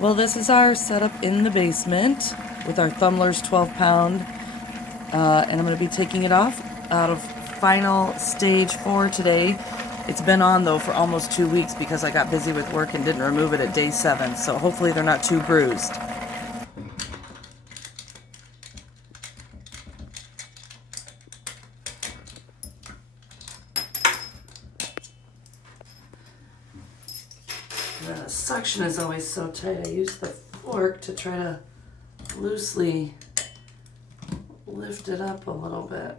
Well, this is our setup in the basement with our Thumbler's 12-pound, and I'm going to be taking it off out of final stage 4 today. It's been on, though, for almost 2 weeks because I got busy with work and didn't remove it at day 7, so hopefully they're not too bruised. The suction is always so tight. I use the fork to try to loosely lift it up a little bit.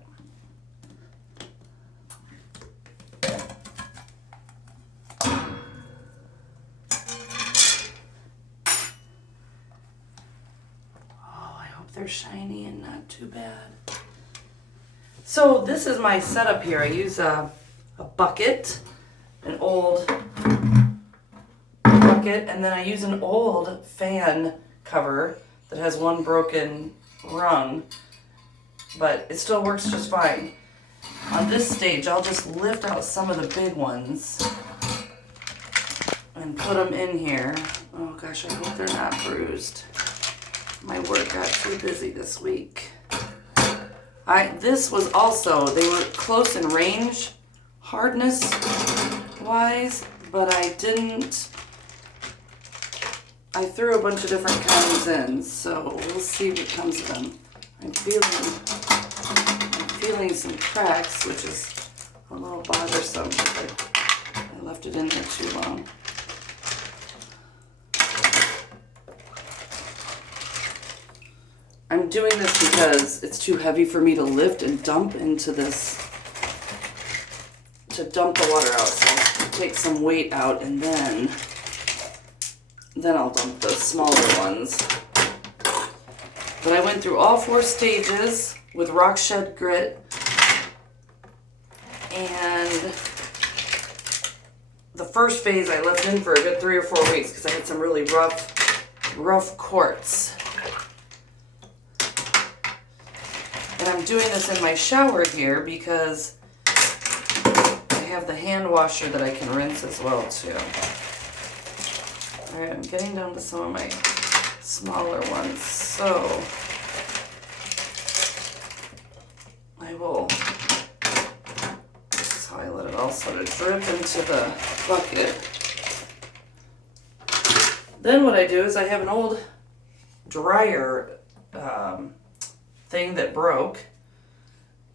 Oh, I hope they're shiny and not too bad. So this is my setup here. I use a bucket, an old bucket, and then I use an old fan cover that has one broken rung, but it still works just fine. On this stage, I'll just lift out some of the big ones and put them in here. Oh gosh, I hope they're not bruised. My work got too busy this week. This was also, they were close in range, hardness wise, but I threw a bunch of different kinds in, so we'll see what comes of them. I'm feeling some cracks, which is a little bothersome because I left it in there too long. I'm doing this because it's too heavy for me to lift and dump into this, to dump the water out. So I'll take some weight out and then I'll dump the smaller ones. But I went through all 4 stages with rock shed grit, and the first phase I left in for a good 3 or 4 weeks because I had some really rough quartz. And I'm doing this in my shower here because I have the hand washer that I can rinse as well too. Alright, I'm getting down to some of my smaller ones, so I will, this is how I let it all sort of drip into the bucket. Then what I do is I have an old dryer thing that broke.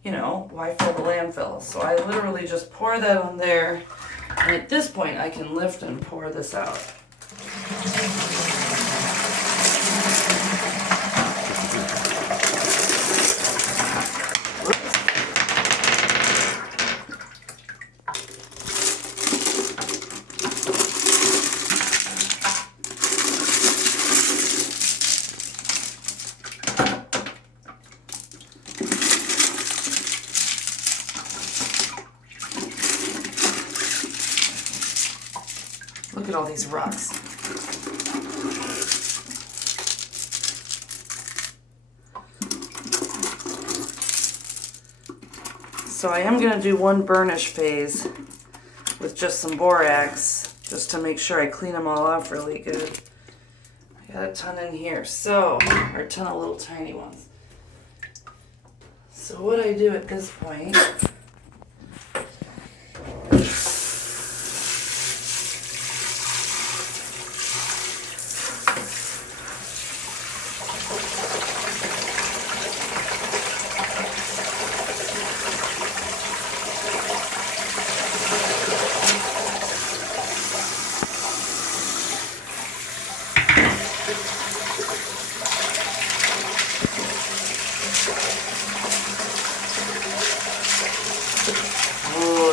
You know, why fill the landfill? So I literally just pour that on there, and at this point I can lift and pour this out. Look at all these rocks. So I am going to do one burnish phase with just some borax, just to make sure I clean them all off really good. I got a ton in here, or a ton of little tiny ones. So what I do at this point,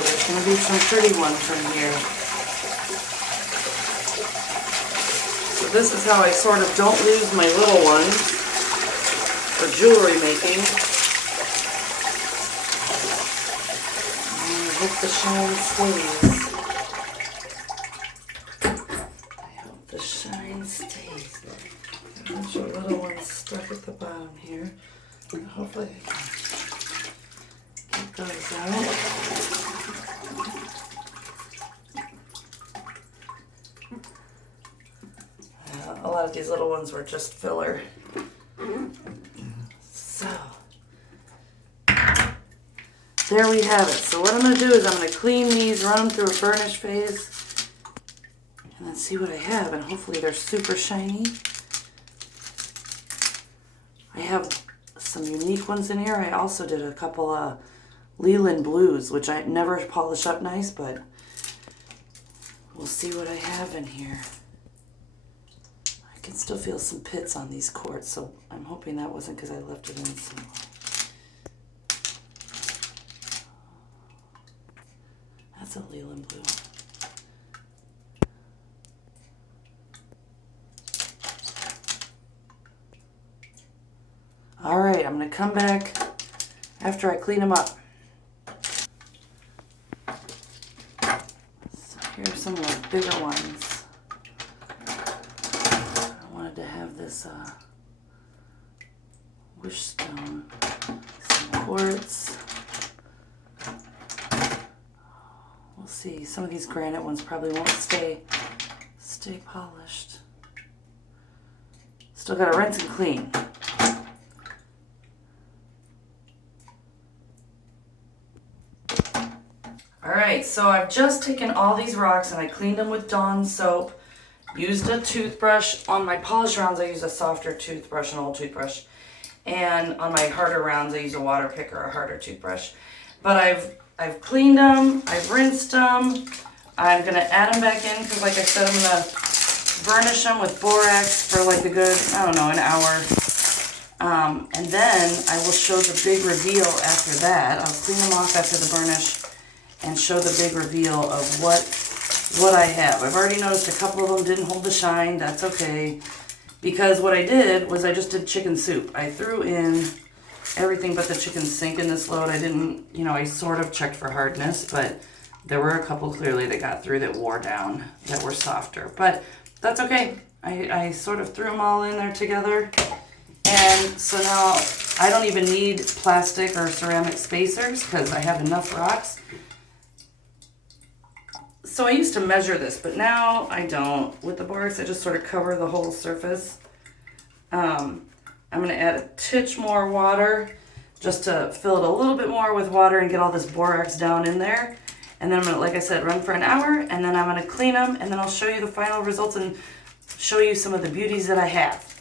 there's going to be some pretty ones in here. So this is how I sort of don't lose my little ones for jewelry making. And I hope the shine stays. I hope the shine stays. A bunch of little ones stuck at the bottom here. And hopefully I can get those out. A lot of these little ones were just filler. So, there we have it. So what I'm going to do is I'm going to clean these, run them through a burnish phase, and then see what I have. And hopefully they're super shiny. I have some unique ones in here. I also did a couple of Leland blues, which I never polish up nice, but we'll see what I have in here. I can still feel some pits on these quartz, so I'm hoping that wasn't because I left it in some. That's a Leland blue. All right, I'm going to come back after I clean them up. So here's some of the bigger ones. I wanted to have this wish stone, some quartz. We'll see. Some of these granite ones probably won't stay polished. Still got to rinse and clean. Alright, so I've just taken all these rocks and I cleaned them with Dawn soap, used a toothbrush. On my polished rounds I use a softer toothbrush, an old toothbrush, and on my harder rounds I use a water pick or a harder toothbrush. But I've cleaned them, I've rinsed them, I'm going to add them back in because like I said I'm going to burnish them with borax for like a good, I don't know, an hour. And then I will show the big reveal after that. I'll clean them off after the burnish and show the big reveal of what I have. I've already noticed a couple of them didn't hold the shine. That's okay. Because what I did was I just did chicken soup. I threw in everything but the chicken sink in this load. I didn't, I sort of checked for hardness, but there were a couple clearly that got through that wore down, that were softer. But that's okay. I sort of threw them all in there together. And so now I don't even need plastic or ceramic spacers because I have enough rocks. So I used to measure this, but now I don't. With the borax, I just sort of cover the whole surface. I'm going to add a titch more water just to fill it a little bit more with water and get all this borax down in there. And then I'm going to, like I said, run for an hour, and then I'm going to clean them, and then I'll show you the final results and show you some of the beauties that I have.